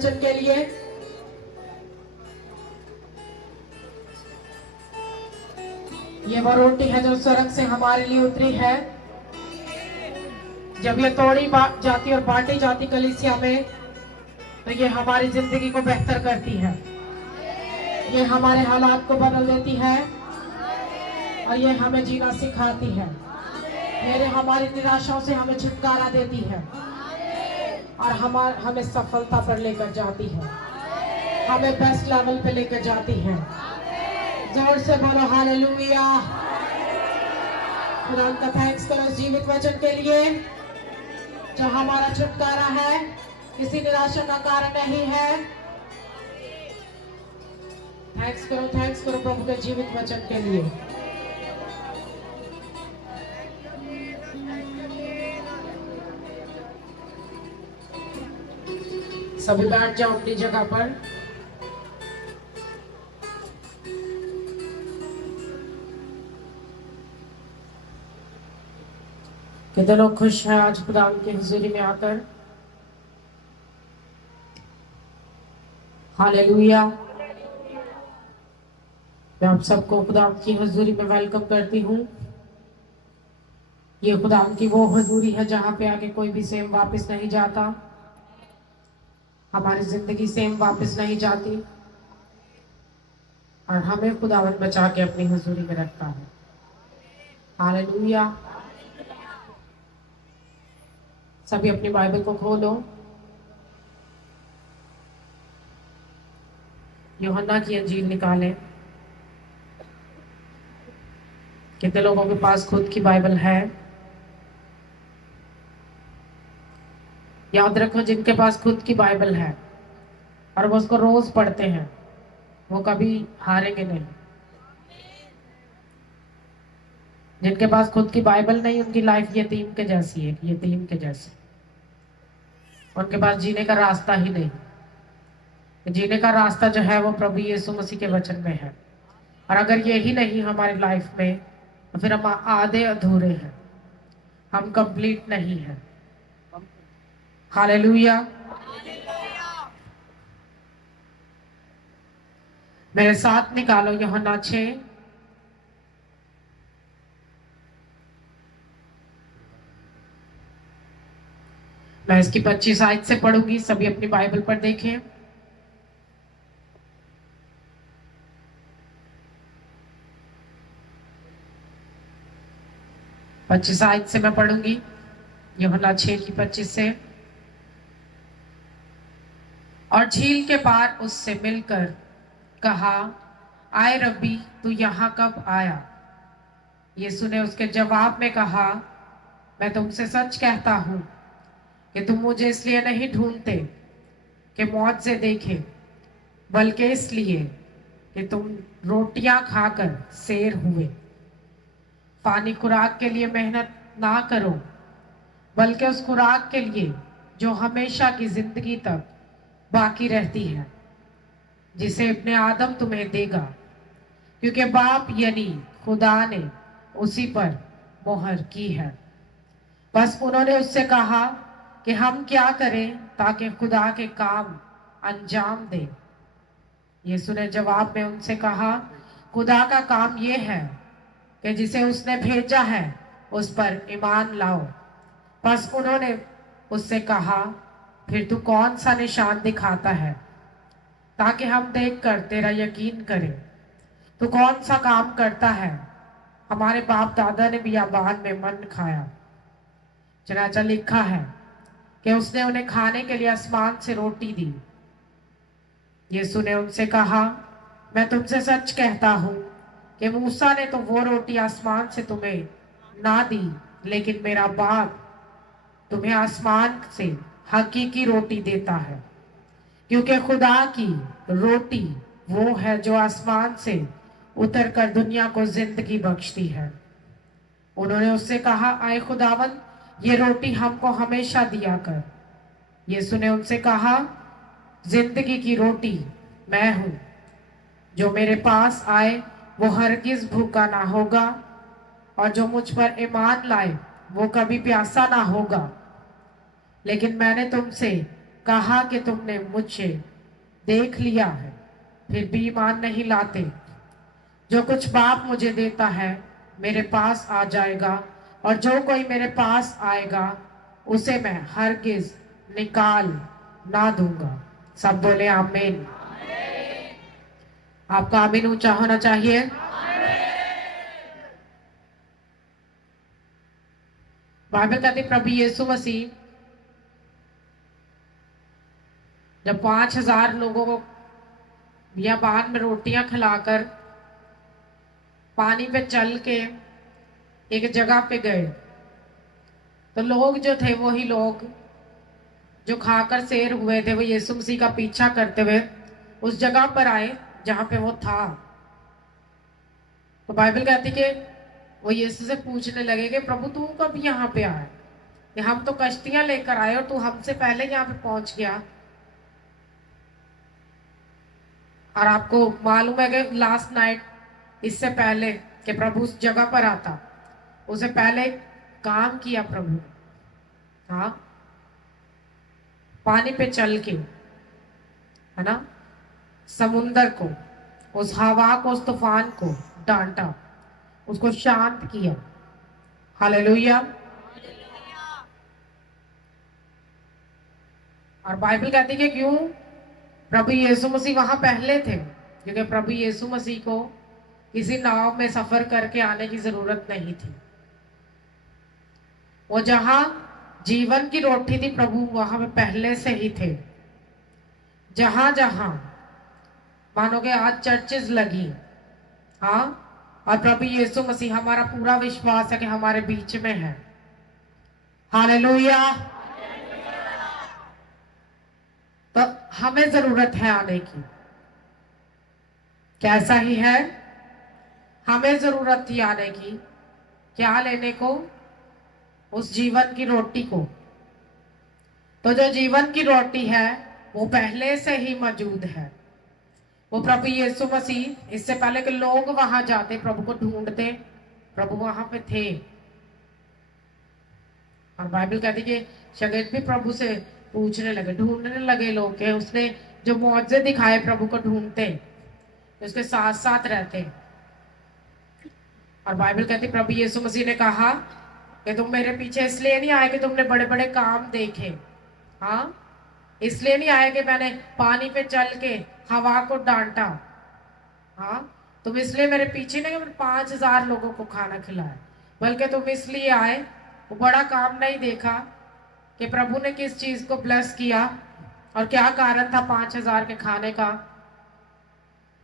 वचन के लिए। ये वो रोटी है जो स्वर्ग से हमारे लिए उतरी है। जब ये तोड़ी जाती और बांटी जाती कलीसिया में, तो ये हमारी जिंदगी को बेहतर करती है। ये हमारे हालात को बदल देती है और ये हमें जीना सिखाती है। मेरे हमारी निराशाओं से हमें छुटकारा देती है और हमें सफलता पर लेकर जाती है, हमें बेस्ट लेवल पे लेकर जाती है। जोर से बोलो हालेलुया। खुदा का थैंक्स करो इस जीवित वचन के लिए जो हमारा छुटकारा है, किसी निराशा का कारण नहीं है। थैंक्स करो प्रभु के जीवित वचन के लिए। सभी बैठ जाओ अपनी जगह पर। कितने लोग खुश हैं आज खुदा की हुजूरी में आकर? हालेलुया। मैं आप सबको खुदा की हुजूरी में वेलकम करती हूँ। ये खुदा की वो हुजूरी है जहाँ पे आके कोई भी सेम वापस नहीं जाता, हमारी जिंदगी सेम वापस नहीं जाती और हमें खुदावन बचा के अपनी हुजूरी में रखता है। हालेलुया। सभी अपनी बाइबल को खोलो, यूहन्ना की अंजील निकालें। कितने लोगों के पास खुद की बाइबल है? याद रखो, जिनके पास खुद की बाइबल है और वो उसको रोज पढ़ते हैं, वो कभी हारेंगे नहीं। जिनके पास खुद की बाइबल नहीं, उनकी लाइफ यतीम के जैसी है, यतीम के जैसी। उनके पास जीने का रास्ता ही नहीं। जीने का रास्ता जो है वो प्रभु यीशु मसीह के वचन में है। और अगर ये ही नहीं हमारी लाइफ में, तो फिर हम आधे अधूरे हैं, हम कंप्लीट नहीं हैं। हालेलुया। मेरे साथ निकालो यूहन्ना 6। मैं इसकी 25 आयत से पढ़ूंगी, सभी अपनी बाइबल पर देखें। पच्चीस आयत से मैं पढ़ूंगी, यूहन्ना 6 की 25 से। और झील के पार उससे मिलकर कहा, आए रब्बी, तू यहाँ कब आया? यीशु ने उसके जवाब में कहा, मैं तुमसे सच कहता हूँ कि तुम मुझे इसलिए नहीं ढूंढते कि मौत से देखे, बल्कि इसलिए कि तुम रोटियां खाकर शेर हुए। पानी खुराक के लिए मेहनत ना करो, बल्कि उस खुराक के लिए जो हमेशा की जिंदगी तक बाकी रहती है, जिसे अपने आदम तुम्हें देगा, क्योंकि बाप यानी खुदा ने उसी पर मोहर की है। बस उन्होंने उससे कहा कि हम क्या करें ताकि खुदा के काम अंजाम दें। यीशु ने जवाब में उनसे कहा, खुदा का काम यह है कि जिसे उसने भेजा है उस पर ईमान लाओ। बस उन्होंने उससे कहा, फिर तू कौन सा निशान दिखाता है ताकि हम देखकर तेरा यकीन करें? तू कौन सा काम करता है? हमारे बाप दादा ने बियाबान में मन खाया, चनाचा लिखा है कि उसने उन्हें खाने के लिए आसमान से रोटी दी। यीशु ने उनसे कहा, मैं तुमसे सच कहता हूं कि मूसा ने तो वो रोटी आसमान से तुम्हें ना दी, लेकिन मेरा बाप तुम्हें आसमान से हकीकी रोटी देता है, क्योंकि खुदा की रोटी वो है जो आसमान से उतर कर दुनिया को जिंदगी बख्शती है। उन्होंने उससे कहा, आए खुदावन, ये रोटी हमको हमेशा दिया कर। यीशु ने उनसे कहा, जिंदगी की रोटी मैं हूं, जो मेरे पास आए वो हरगिज भूखा ना होगा, और जो मुझ पर ईमान लाए वो कभी प्यासा ना होगा। लेकिन मैंने तुमसे कहा कि तुमने मुझे देख लिया है, फिर भी ईमान नहीं लाते। जो कुछ बाप मुझे देता है मेरे पास आ जाएगा, और जो कोई मेरे पास आएगा उसे मैं हरगिज निकाल ना दूंगा। सब बोले आमीन। आपका आमीन ऊंचा होना चाहिए। बाइबल कहती प्रभु यीशु मसीह जब 5,000 लोगों को बियाबान में रोटियां खिलाकर पानी पे चल के एक जगह पे गए, तो लोग जो थे वही लोग जो खाकर शेर हुए थे, वो यीशु मसीह का पीछा करते हुए उस जगह पर आए जहां पे वो था। तो बाइबल कहती कि वो यीशु से पूछने लगे कि प्रभु तू कब यहाँ पे आया? कि हम तो कश्तियां लेकर आए और तू हमसे पहले यहाँ पे पहुंच गया। और आपको मालूम है कि लास्ट नाइट, इससे पहले कि प्रभु उस जगह पर आता, उसे पहले काम किया प्रभु ने। हाँ, पानी पे चल के, है ना, समुंदर को, उस हवा को, उस तूफान को डांटा, उसको शांत किया। हालेलुया। और बाइबल कहती है कि क्यों प्रभु यीशु मसीह वहां पहले थे, क्योंकि प्रभु यीशु मसीह को किसी नाव में सफर करके आने की जरूरत नहीं थी। वो जहां जीवन की रोटी थी, प्रभु वहां पे पहले से ही थे। जहां जहां मानोगे आज चर्चेस लगी, हाँ, और प्रभु यीशु मसीह, हमारा पूरा विश्वास है कि हमारे बीच में है। हालेलुया। तो हमें जरूरत है आने की, कैसा ही है, हमें जरूरत थी आने की। क्या लेने को? उस जीवन की रोटी को। तो जो जीवन की रोटी है वो पहले से ही मौजूद है, वो प्रभु यीशु मसीह। इससे पहले कि लोग वहां जाते, प्रभु को ढूंढते, प्रभु वहां पे थे। और बाइबल कहती कि शगेत भी प्रभु से पूछने लगे, ढूंढने लगे लोग के उसने जो मौजे दिखाए, प्रभु को ढूंढते, उसके साथ साथ रहते। और बाइबल कहती प्रभु यीशु मसीह ने कहा कि तुम मेरे पीछे इसलिए नहीं आए कि तुमने बड़े बड़े काम देखे, हाँ, इसलिए नहीं आए कि मैंने पानी पे चल के हवा को डांटा, हाँ, तुम इसलिए मेरे पीछे नहीं, मैंने 5,000 लोगों को खाना खिलाया, बल्कि तुम इसलिए आए, वो बड़ा काम नहीं देखा कि प्रभु ने किस चीज को ब्लेस किया और क्या कारण था 5,000 के खाने का,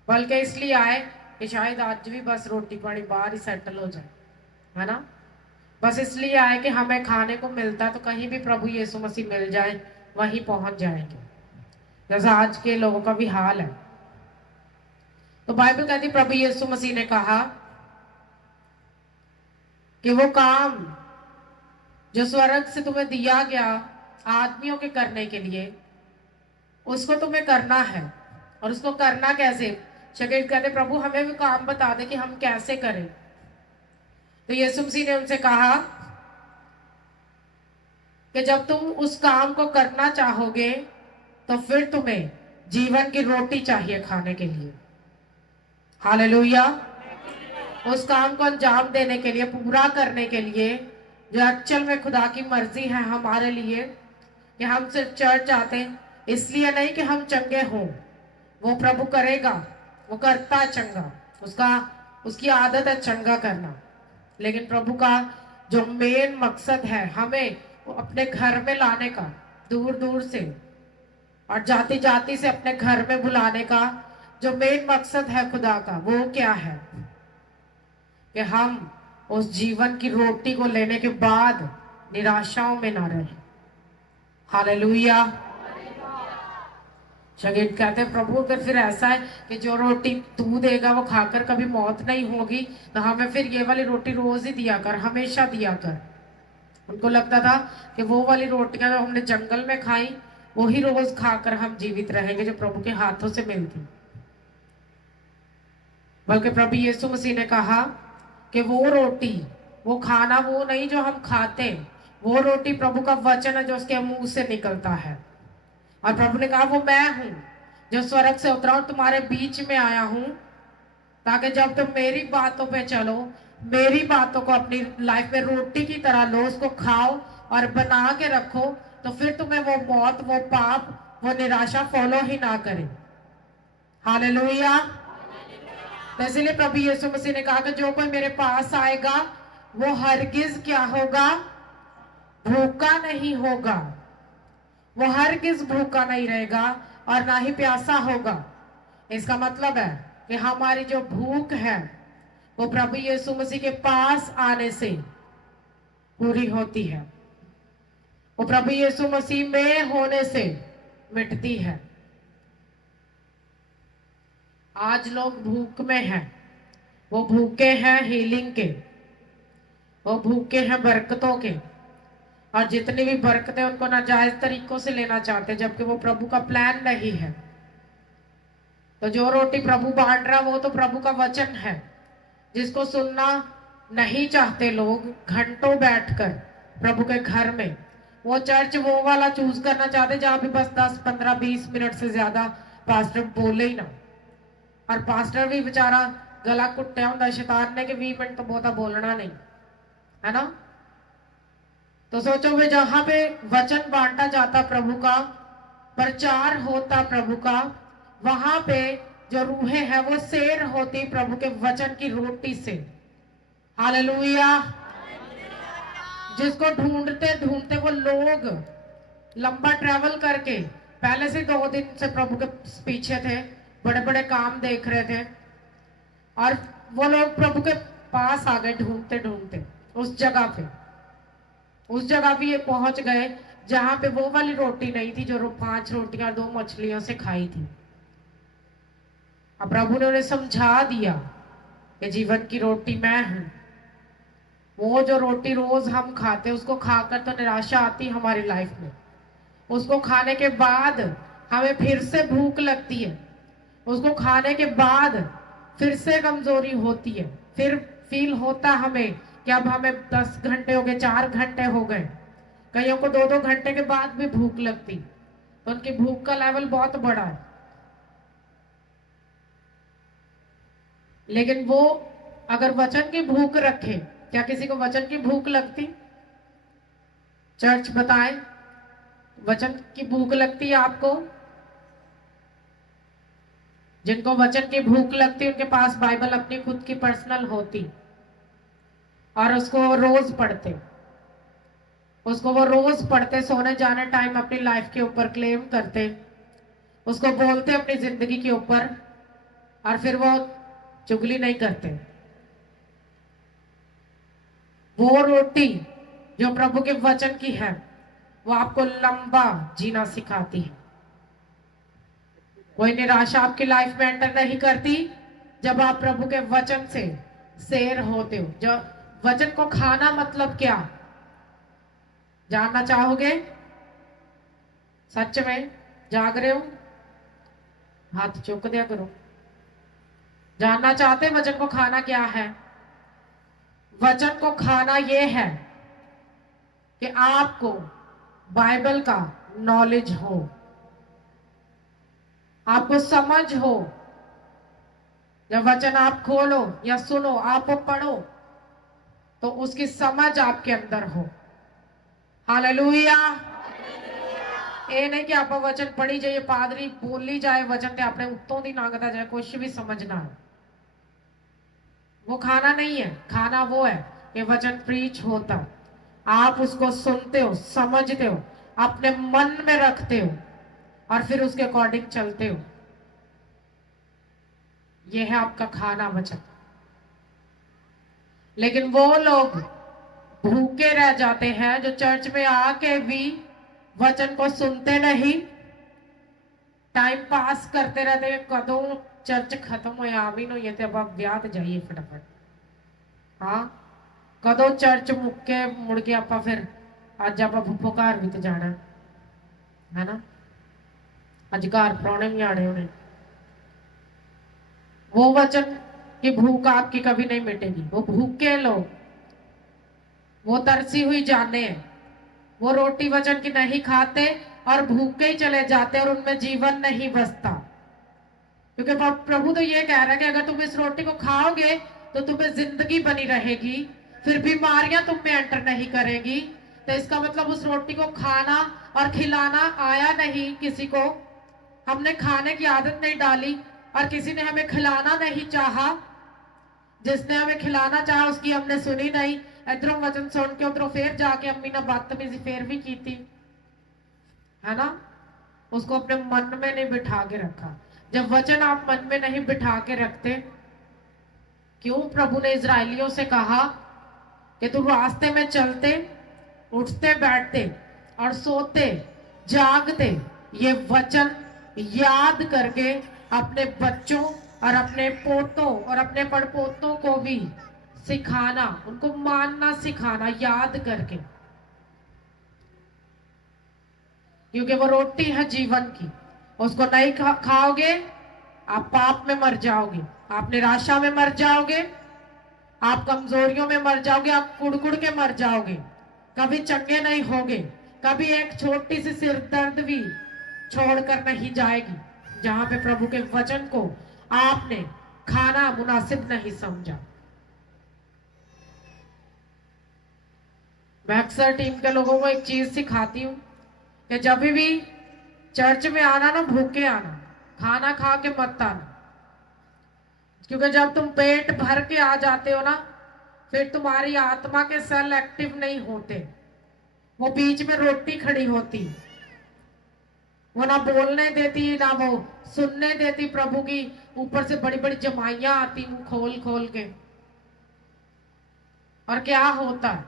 बल्कि इसलिए आए कि शायद आज भी बस रोटी पानी बाहर ही सेटल हो जाए, है ना। बस इसलिए आए कि हमें खाने को मिलता तो कहीं भी प्रभु यीशु मसीह मिल जाए वहीं पहुंच जाएंगे, जैसा आज के लोगों का भी हाल है। तो बाइबल कहती प्रभु यीशु मसीह ने कहा कि वो काम जो स्वर्ग से तुम्हें दिया गया आदमियों के करने के लिए, उसको तुम्हें करना है। और उसको करना कैसे? शगीर कहते प्रभु हमें भी काम बता दे कि हम कैसे करें। तो यीशु मसीह ने उनसे कहा कि जब तुम उस काम को करना चाहोगे तो फिर तुम्हें जीवन की रोटी चाहिए खाने के लिए। हालेलुया। उस काम को अंजाम देने के लिए, पूरा करने के लिए, जो एक्चुअल में खुदा की मर्जी है हमारे लिए, कि हम सिर्फ चर्च आते हैं इसलिए नहीं कि हम चंगे हों, वो प्रभु करेगा, वो करता है चंगा, उसकी आदत है चंगा करना। लेकिन प्रभु का जो मेन मकसद है हमें वो अपने घर में लाने का, दूर दूर से और जाति जाति से अपने घर में बुलाने का जो मेन मकसद है खुदा का, वो क्या है कि हम उस जीवन की रोटी को लेने के बाद निराशाओं में ना रहें। हालेलुया। शगीर कहते हैं प्रभु अगर फिर ऐसा है कि जो रोटी तू देगा वो खाकर कभी मौत नहीं होगी, तो हमें फिर ये वाली रोटी रोज ही दिया कर, हमेशा दिया कर। उनको लगता था कि वो वाली रोटियां जो हमने जंगल में खाई वही रोज खाकर हम जीवित रहेंगे, जो प्रभु के हाथों से मिलती। बल्कि प्रभु यीशु मसीह ने कहा कि वो रोटी, वो खाना वो नहीं जो हम खाते, वो रोटी प्रभु का वचन है जो उसके मुंह से निकलता है। और प्रभु ने कहा वो मैं हूं जो स्वर्ग से उतरा हूं, तुम्हारे बीच में आया हूं, ताकि जब तुम मेरी बातों पे चलो, मेरी बातों को अपनी लाइफ में रोटी की तरह लो, उसको खाओ और बना के रखो, तो फिर तुम्हें वो मौत, वो पाप, वो निराशा फॉलो ही ना करे। हालेलुया। तो इसलिए प्रभु यीशु मसीह ने कहा कि जो कोई मेरे पास आएगा वो हरगिज क्या होगा, भूखा नहीं होगा। वो हरगिज भूखा नहीं रहेगा और ना ही प्यासा होगा। इसका मतलब है कि हमारी जो भूख है वो प्रभु यीशु मसीह के पास आने से पूरी होती है, वो प्रभु यीशु मसीह में होने से मिटती है। आज लोग भूख में हैं, वो भूखे हैं हीलिंग के, वो भूखे हैं बरकतों के, और जितनी भी बरकतें उनको नाजायज तरीकों से लेना चाहते हैं, जबकि वो प्रभु का प्लान नहीं है। तो जो रोटी प्रभु बांट रहा वो तो प्रभु का वचन है, जिसको सुनना नहीं चाहते लोग घंटों बैठकर प्रभु के घर में। वो चर्च वो वाला चूज करना चाहते जहां पे बस 10 15 20 मिनट से ज्यादा पास्टर बोले ही ना, और पास्टर भी बेचारा गला कुट्टिया होंगे शैतान ने कि 20 मिनट तो बहुता बोलना नहीं है ना। तो सोचो वे जहां पे वचन बांटा जाता प्रभु का, प्रचार होता प्रभु का, वहां पे जो रूहें हैं वो सैर होती प्रभु के वचन की रोटी से। हालेलुया। जिसको ढूंढते ढूंढते वो लोग लंबा ट्रैवल करके पहले से 2 दिन से प्रभु के पीछे थे, बड़े बड़े काम देख रहे थे, और वो लोग प्रभु के पास आ गए ढूंढते ढूंढते उस जगह पे। उस जगह भी ये पहुंच गए जहां पे वो वाली रोटी नहीं थी जो 5 रोटियां और 2 मछलियों से खाई थी। अब प्रभु ने उन्हें समझा दिया कि जीवन की रोटी मैं हूं। वो जो रोटी रोज हम खाते उसको खाकर तो निराशा आती हमारी लाइफ में, उसको खाने के बाद हमें फिर से भूख लगती है, उसको खाने के बाद फिर से कमजोरी होती है, फिर फील होता हमें कि अब हमें 10 घंटे हो गए, 4 घंटे हो गए, कईयों को 2-2 घंटे के बाद भी भूख लगती, तो उनकी भूख का लेवल बहुत बड़ा है। लेकिन वो अगर वचन की भूख रखे, क्या किसी को वचन की भूख लगती? चर्च बताए, वचन की भूख लगती है आपको? जिनको वचन की भूख लगती उनके पास बाइबल अपनी खुद की पर्सनल होती और उसको रोज पढ़ते, उसको वो रोज पढ़ते, सोने जाने टाइम अपनी लाइफ के ऊपर क्लेम करते, उसको बोलते अपनी जिंदगी के ऊपर, और फिर वो चुगली नहीं करते। वो रोटी जो प्रभु के वचन की है वो आपको लंबा जीना सिखाती है। कोई निराशा आपकी लाइफ में एंटर नहीं करती जब आप प्रभु के वचन से सैर होते हो। जो वचन को खाना मतलब क्या, जानना चाहोगे? सच में जाग रहे हो? हाथ चुक दिया करो। जानना चाहते वचन को खाना क्या है? वचन को खाना यह है कि आपको बाइबल का नॉलेज हो, आपको समझ हो। जब वचन आप खोलो या सुनो, आप पढ़ो, तो उसकी समझ आपके अंदर हो। हालेलुया। ये नहीं कि आप वचन पढ़ी जाइए, पादरी बोली जाए वचन ते अपने उत्तों दी नांगता जाए, कुछ भी समझना है, वो खाना नहीं है। खाना वो है कि वचन प्रीच होता, आप उसको सुनते हो, समझते हो, अपने मन में रखते हो और फिर उसके अकॉर्डिंग चलते हो। यह है आपका खाना वचन। लेकिन वो लोग भूखे रह जाते हैं जो चर्च में आके भी वचन को सुनते नहीं, टाइम पास करते रहते हैं। कदों चर्च खत्म हो आवी नो, ये तो अब आप ब्याह ते जाइए फटाफट। हाँ, कदों चर्च मुक्के मुड़ के आप फिर अज आप फुफो घर भी तो जाना है ना, अज घर प्राणे भी आने होने। वो वचन की भूख आपकी कभी नहीं मिटेगी। वो भूखे लोग, वो तरसी हुई जाने हैं, वो रोटी वचन की नहीं खाते, और भूखे ही चले जाते और उनमें जीवन नहीं बसता। क्योंकि प्रभु तो ये कह रहा है कि अगर तुम इस रोटी को खाओगे तो तुम्हें जिंदगी बनी रहेगी, फिर बीमारियां तुम में एंटर नहीं करेगी। तो इसका मतलब उस रोटी को खाना और खिलाना आया नहीं किसी को, हमने खाने की आदत नहीं डाली और किसी ने हमें खिलाना नहीं चाहा। जिसने हमें खिलाना चाहा उसकी हमने सुनी नहीं, इधरों वचन सुन के उधरों फिर जाके अम्मी ने बदतमीजी फिर भी की थी, है ना। उसको अपने मन में नहीं बिठा के रखा। जब वचन आप मन में नहीं बिठा के रखते, क्यों प्रभु ने इजरायलियों से कहा कि तुम रास्ते में चलते, उठते, बैठते और सोते, जागते ये वचन याद करके अपने बच्चों और अपने पोतों और अपने पड़पोतों को भी सिखाना, उनको मानना सिखाना याद करके, क्योंकि वो रोटी है जीवन की। उसको नहीं खाओगे आप पाप में मर जाओगे, आप निराशा में मर जाओगे, आप कमजोरियों में मर जाओगे, आप कुड़कुड़ के मर जाओगे, कभी चंगे नहीं होगे, कभी एक छोटी सी सिर दर्द भी छोड़कर नहीं जाएगी जहां पे प्रभु के वचन को आपने खाना मुनासिब नहीं समझा। मैं अक्सर टीम के लोगों को एक चीज सिखाती हूँ कि जब भी चर्च में आना ना, भूखे आना, खाना खा के मत आना। क्योंकि जब तुम पेट भर के आ जाते हो ना, फिर तुम्हारी आत्मा के सेल एक्टिव नहीं होते, वो बीच में रोटी खड़ी होती, वो ना बोलने देती ना वो सुनने देती प्रभु की, ऊपर से बड़ी बड़ी जमाइयां आती मुंह खोल खोल के। और क्या होता है,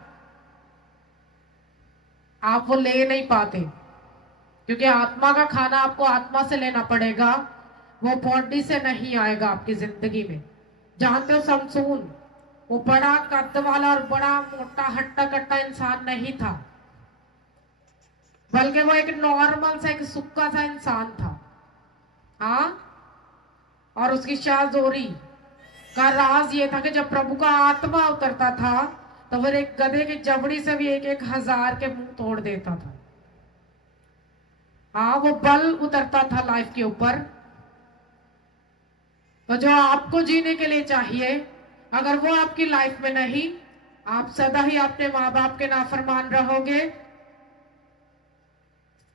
आप वो ले नहीं पाते, क्योंकि आत्मा का खाना आपको आत्मा से लेना पड़ेगा, वो बॉडी से नहीं आएगा आपकी जिंदगी में। जानते हो समसून वो बड़ा कद वाला और बड़ा मोटा हट्टा कट्टा इंसान नहीं था, बल्कि वो एक नॉर्मल सा, एक सुक्का सा इंसान था। हाँ, और उसकी शाहजोरी का राज ये था कि जब प्रभु का आत्मा उतरता था तो फिर एक गधे की जबड़ी से भी एक एक हजार के मुंह तोड़ देता था। हाँ, वो बल उतरता था लाइफ के ऊपर। तो जो आपको जीने के लिए चाहिए, अगर वो आपकी लाइफ में नहीं, आप सदा ही अपने माँ बाप के नाफरमान रहोगे,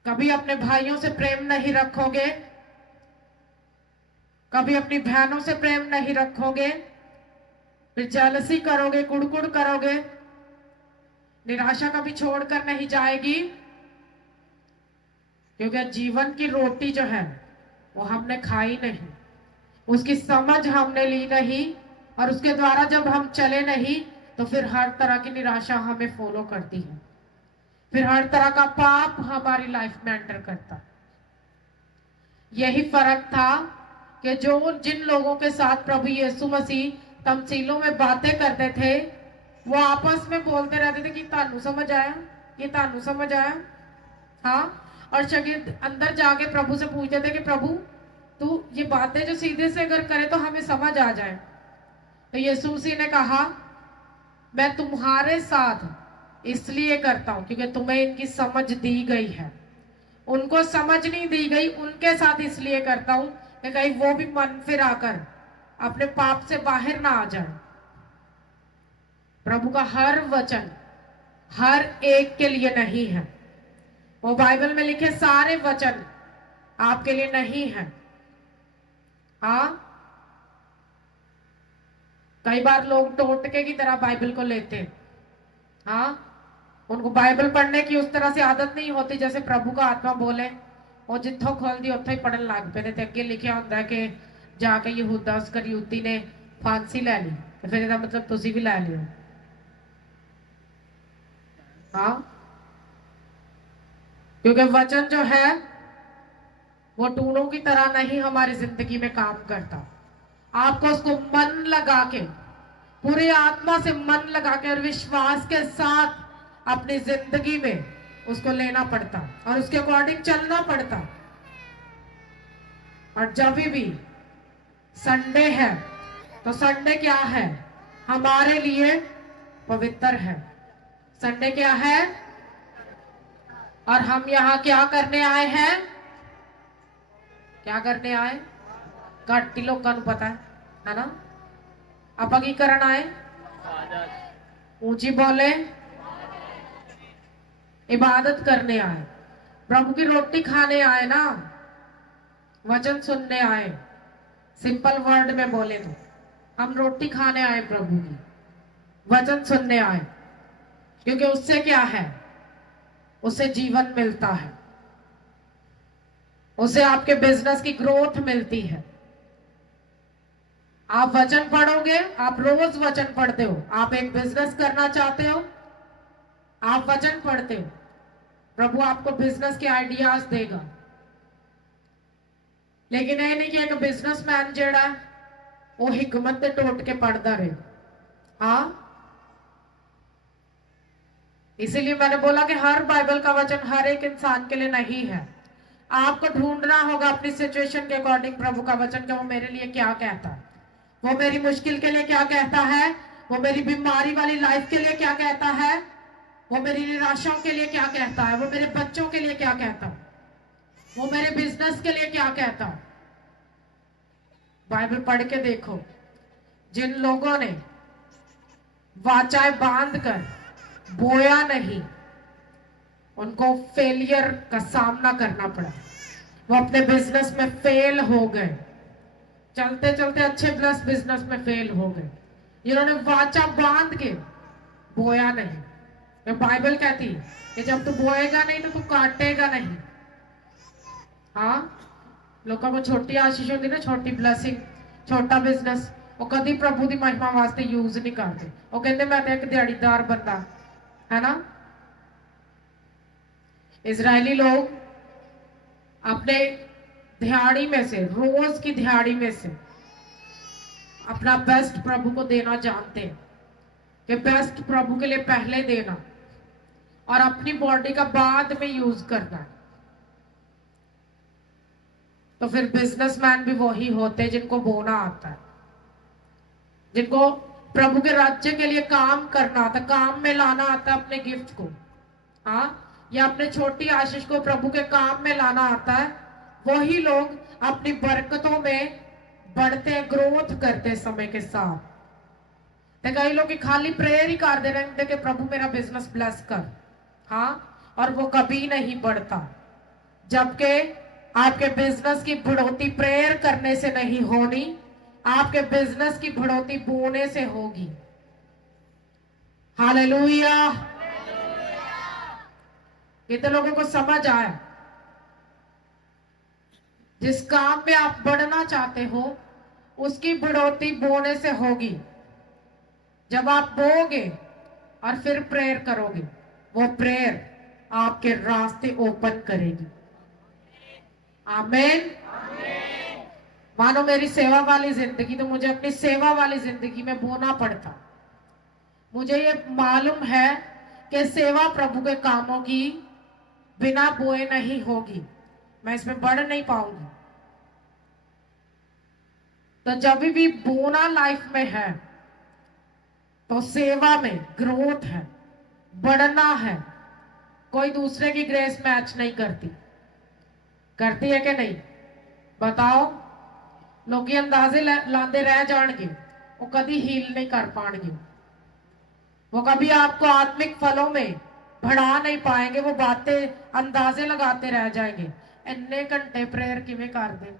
कभी अपने भाइयों से प्रेम नहीं रखोगे, कभी अपनी बहनों से प्रेम नहीं रखोगे, फिर जेलसी करोगे, कुड़कुड़ करोगे, निराशा कभी छोड़कर नहीं जाएगी। क्योंकि जीवन की रोटी जो है वो हमने खाई नहीं, उसकी समझ हमने ली नहीं, और उसके द्वारा जब हम चले नहीं तो फिर हर तरह की निराशा हमें फॉलो करती है, फिर हर तरह का पाप हमारी लाइफ में एंटर करता। यही फर्क था कि जो जिन लोगों के साथ प्रभु यीशु मसीह तमसीलों में बातें करते थे, वो आपस में बोलते रहते थे कि तानू समझ आया, ये तानू समझ आया। हाँ, और शागिर्द अंदर जाके प्रभु से पूछते थे कि प्रभु तू ये बातें जो सीधे से अगर करे तो हमें समझ आ जाए। तो यीशु मसीह ने कहा, मैं तुम्हारे साथ इसलिए करता हूं क्योंकि तुम्हें इनकी समझ दी गई है, उनको समझ नहीं दी गई, उनके साथ इसलिए करता हूं कि कहीं वो भी मन फिर आकर अपने पाप से बाहर ना आ जाए। प्रभु का हर वचन हर एक के लिए नहीं है, वो बाइबल में लिखे सारे वचन आपके लिए नहीं है। हाँ, कई बार लोग टोटके की तरह बाइबल को लेते हैं। हाँ, उनको बाइबल पढ़ने की उस तरह से आदत नहीं होती जैसे प्रभु का आत्मा बोले, वो जिथों खोल दी उत्थों ही पढ़न लग पे। ते अगे लिखा होता है कि जाके यहूदा इसकरियोती ने फांसी ले ली, तो फिर इसका मतलब तुसी भी ले लियो। हाँ, क्योंकि वचन जो है वो टूणों की तरह नहीं हमारी जिंदगी में काम करता। आपको उसको मन लगा के, पूरी आत्मा से मन लगा के और विश्वास के साथ अपनी जिंदगी में उसको लेना पड़ता और उसके अकॉर्डिंग चलना पड़ता। और जब भी संडे है तो संडे क्या है हमारे लिए? पवित्र है। संडे क्या है? और हम यहाँ क्या करने आए हैं? क्या करने आए? घट्टी लोग का पता है ना? अपगीकरण आए, ऊंची बोले, इबादत करने आए, प्रभु की रोटी खाने आए ना, वचन सुनने आए। सिंपल वर्ड में बोले तो हम रोटी खाने आए, प्रभु की वचन सुनने आए, क्योंकि उससे क्या है? उससे जीवन मिलता है, उससे आपके बिजनेस की ग्रोथ मिलती है। आप वचन पढ़ोगे, आप रोज वचन पढ़ते हो, आप एक बिजनेस करना चाहते हो, आप वचन पढ़ते हो, प्रभु आपको बिजनेस के आइडियाज देगा। लेकिन ये नहीं कि एक बिजनेसमैन जेड़ा वो हिकमत दे टोट के पढ़ता रहे। हाँ, इसीलिए मैंने बोला कि हर बाइबल का वचन हर एक इंसान के लिए नहीं है। आपको ढूंढना होगा अपनी सिचुएशन के अकॉर्डिंग प्रभु का वचन, कि वो मेरे लिए क्या कहता है, वो मेरी मुश्किल के लिए क्या कहता है, वो मेरी बीमारी वाली लाइफ के लिए क्या कहता है, वो मेरी निराशाओं के लिए क्या कहता है, वो मेरे बच्चों के लिए क्या कहता है, वो मेरे बिजनेस के लिए क्या कहता है। बाइबल पढ़ के देखो, जिन लोगों ने वाचाएं बांध कर बोया नहीं, उनको फेलियर का सामना करना पड़ा। वो अपने बिजनेस में फेल हो गए, चलते चलते अच्छे प्लस बिजनेस में फेल हो गए, जिन्होंने वाचा बांध के बोया नहीं। तो बाइबल कहती है कि जब तू बोएगा नहीं तो तू काटेगा नहीं। हाँ, लोगों को छोटी आशीष होती ना, छोटी ब्लेसिंग, छोटा बिजनेस, वो कभी प्रभु की महिमा वास्ते यूज नहीं करते। वो कहते मैं तो एक दिहाड़ीदार बंदा है ना। इजरायली लोग अपने दिहाड़ी में से, रोज की दिहाड़ी में से अपना बेस्ट प्रभु को देना जानते हैं, कि बेस्ट प्रभु के लिए पहले देना और अपनी बॉडी का बाद में यूज करना है। तो फिर बिजनेसमैन भी वही होते जिनको बोना आता है, जिनको प्रभु के राज्य के लिए काम करना आता, काम में लाना आता अपने गिफ्ट को, हाँ, या अपने छोटी आशीष को प्रभु के काम में लाना आता है। वही लोग अपनी बरकतों में बढ़ते, ग्रोथ करते समय के साथ। तो कई लोग खाली प्रेयर ही कर दे रहे कि प्रभु मेरा बिजनेस ब्लेस कर, हाँ, और वो कभी नहीं बढ़ता। जबकि आपके बिजनेस की बढ़ोतरी प्रेयर करने से नहीं होनी, आपके बिजनेस की बढ़ोतरी बोने से होगी। हालेलुया। कितने लोगों को समझ आया? जिस काम में आप बढ़ना चाहते हो उसकी बढ़ोतरी बोने से होगी। जब आप बोगे और फिर प्रेयर करोगे, वो प्रेयर आपके रास्ते ओपन करेगी। आमीन। मानो मेरी सेवा वाली जिंदगी, तो मुझे अपनी सेवा वाली जिंदगी में बोना पड़ता। मुझे ये मालूम है कि सेवा प्रभु के कामों की बिना बोए नहीं होगी, मैं इसमें बढ़ नहीं पाऊंगी। तो जब भी बोना लाइफ में है तो सेवा में ग्रोथ है, बढ़ना है। कोई दूसरे की ग्रेस मैच नहीं करती, करती है कि नहीं? बताओ। लोग अंदाजे लाते रह जाएंगे, वो कभी हील नहीं कर पाएंगे, वो कभी आपको आत्मिक फलों में बढ़ा नहीं पाएंगे। वो बातें अंदाजे लगाते रह जाएंगे, इन्ने घंटे प्रेयर किवें कर दे,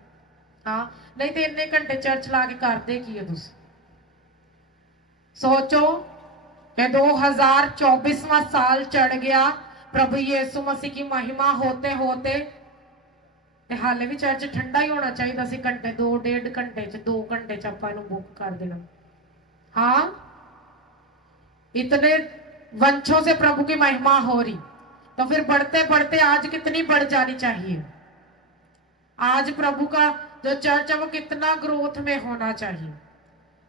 हाँ, नहीं तो इन्ने घंटे चर्च ला के कर दे की है। तुम सोचो कि 2024वां साल चढ़ गया, प्रभु यीशु मसीह की महिमा होते होते हाले भी चर्च ठंडा ही होना चाहिए सी। घंटे 2-1.5 घंटे 2 घंटे आप बुक कर देना। हाँ, इतने वंशों से प्रभु की महिमा हो रही, तो फिर बढ़ते बढ़ते आज कितनी बढ़ जानी चाहिए? आज प्रभु का जो चर्च है वो कितना ग्रोथ में होना चाहिए,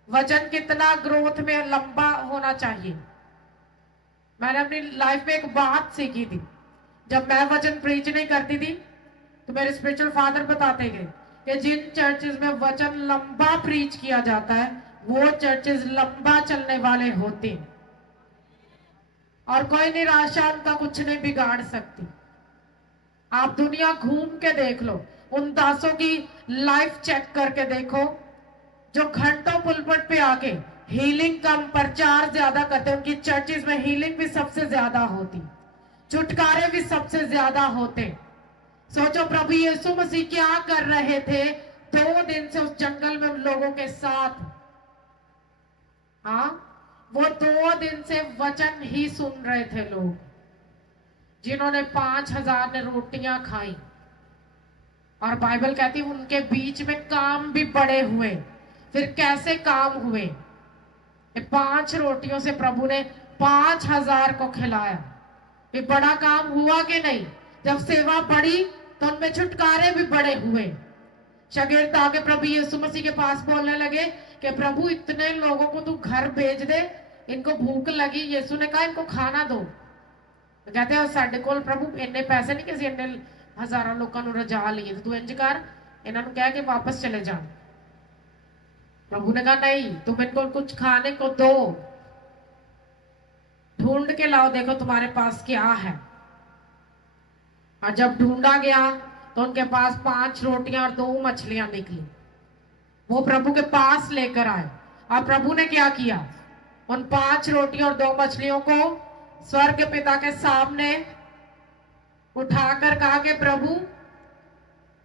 वचन कितना ग्रोथ में लंबा होना चाहिए। मैंने अपनी लाइफ में एक बात सीखी थी, जब मैं वचन प्रीच नहीं करती थी तो मेरे स्पिरिचुअल फादर बताते गए कि जिन चर्चेज में वचन लंबा प्रीच किया जाता है वो चर्चेज लंबा चलने वाले होते हैं, और कोई निराशा उनका कुछ नहीं बिगाड़ सकती। आप दुनिया घूम के देख लो, उन दासों की लाइफ चेक करके देखो जो घंटों पुलपट पे आके हीलिंग कम प्रचार ज्यादा करते हैं। उनकी चर्चिस में हीलिंग भी सबसे ज्यादा होती, छुटकारे भी सबसे ज्यादा होते। सोचो प्रभु यीशु मसीह क्या कर रहे थे 2 दिन से उस जंगल में उन लोगों के साथ। हाँ, वो 2 दिन से वचन ही सुन रहे थे लोग, जिन्होंने 5,000 ने रोटियां खाई। और बाइबल कहती है उनके बीच में काम भी बड़े हुए। फिर कैसे काम हुए? 5 रोटियों से प्रभु ने 5,000 को खिलाया। ये बड़ा काम हुआ कि नहीं? जब सेवा बढ़ी तो उनमें छुटकारे भी बड़े हुए। शागिर्द आके प्रभु यीशु मसीह के पास बोलने लगे कि प्रभु इतने लोगों को तू घर भेज दे, इनको भूख लगी। यीशु ने कहा इनको खाना दो। तो कहते हैं साडे कोल प्रभु इन्ने पैसे नहीं कि ਅਸੀਂ इन्ने हजारों लोगों को रजा लिए, तू इंज कर इन्हों कह के वापस चले जा। प्रभु ने कहा नहीं, तुम इनको कुछ खाने को दो, ढूंढ के लाओ, देखो तुम्हारे पास क्या है। और जब ढूंढा गया तो उनके पास 5 रोटियां और 2 मछलियां निकली। वो प्रभु के पास लेकर आए और प्रभु ने क्या किया? उन 5 रोटियों और 2 मछलियों को स्वर्ग पिता के सामने उठाकर कहा कि प्रभु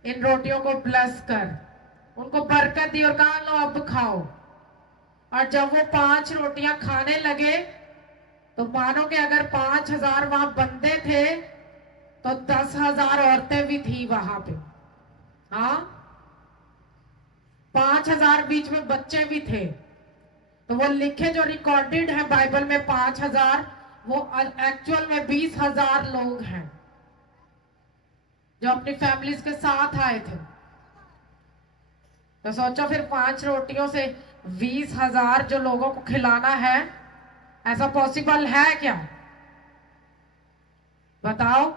इन रोटियों को ब्लेस कर, उनको बरकत दी और कहा लो अब खाओ। और जब वो 5 रोटियां खाने लगे तो मानो कि अगर 5,000 वहां बंदे थे तो 10,000 औरतें भी थी वहां पे। हाँ, 5,000 बीच में बच्चे भी थे। तो वो लिखे जो रिकॉर्डेड है बाइबल में 5,000, वो एक्चुअल में 20,000 लोग हैं जो अपनी फैमिलीज के साथ आए थे। तो सोचो फिर 5 रोटियों से 20,000 जो लोगों को खिलाना है, ऐसा पॉसिबल है क्या? बताओ,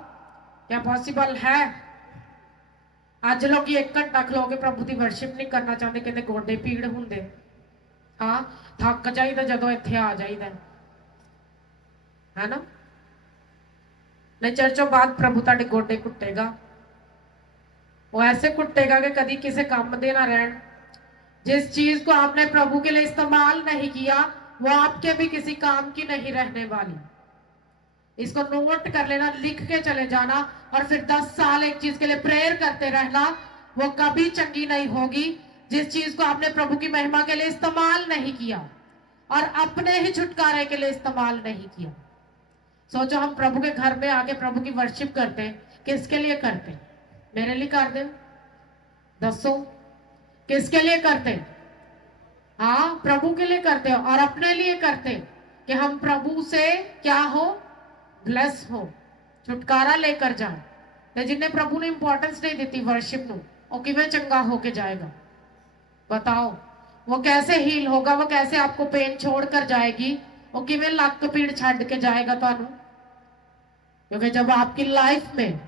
क्या पॉसिबल है? ਅੱਜ लोग 1 घंटा खलो के प्रभु की वर्शिप नहीं करना चाहते, कहते गोडे पीड़ होंगे। हाँ, थक जाइदा जदों इत्थे आ जाइदा है ना। नहीं, चर्चों बाद प्रभु ताड़े गोडे कुटेगा, वो ऐसे कुटेगा कि कभी किसी काम दे ना रहन। जिस चीज को आपने प्रभु के लिए इस्तेमाल नहीं किया वो आपके भी किसी काम की नहीं रहने वाली। इसको नोट कर लेना, लिख के चले जाना, और फिर 10 साल एक चीज के लिए प्रेयर करते रहना, वो कभी चंगी नहीं होगी। जिस चीज को आपने प्रभु की महिमा के लिए इस्तेमाल नहीं किया और अपने ही छुटकारे के लिए इस्तेमाल नहीं किया। सोचो हम प्रभु के घर में आके प्रभु की वर्शिप करते हैं, किसके लिए करते? मेरे लिए कर दे, दसो किसके लिए करते? हाँ, प्रभु के लिए करते हो और अपने लिए करते कि हम प्रभु से क्या हो, ब्लेस हो, छुटकारा लेकर जाए। तो जिन्हें प्रभु ने इंपॉर्टेंस नहीं देती वर्शिप ਨੂੰ, वो किवें चंगा होके जाएगा? बताओ, वो कैसे हील होगा? वो कैसे आपको पेन छोड़ कर जाएगी? वो किवें लक पीड़ छड़ के जाएगा थानू? क्योंकि जब आपकी लाइफ में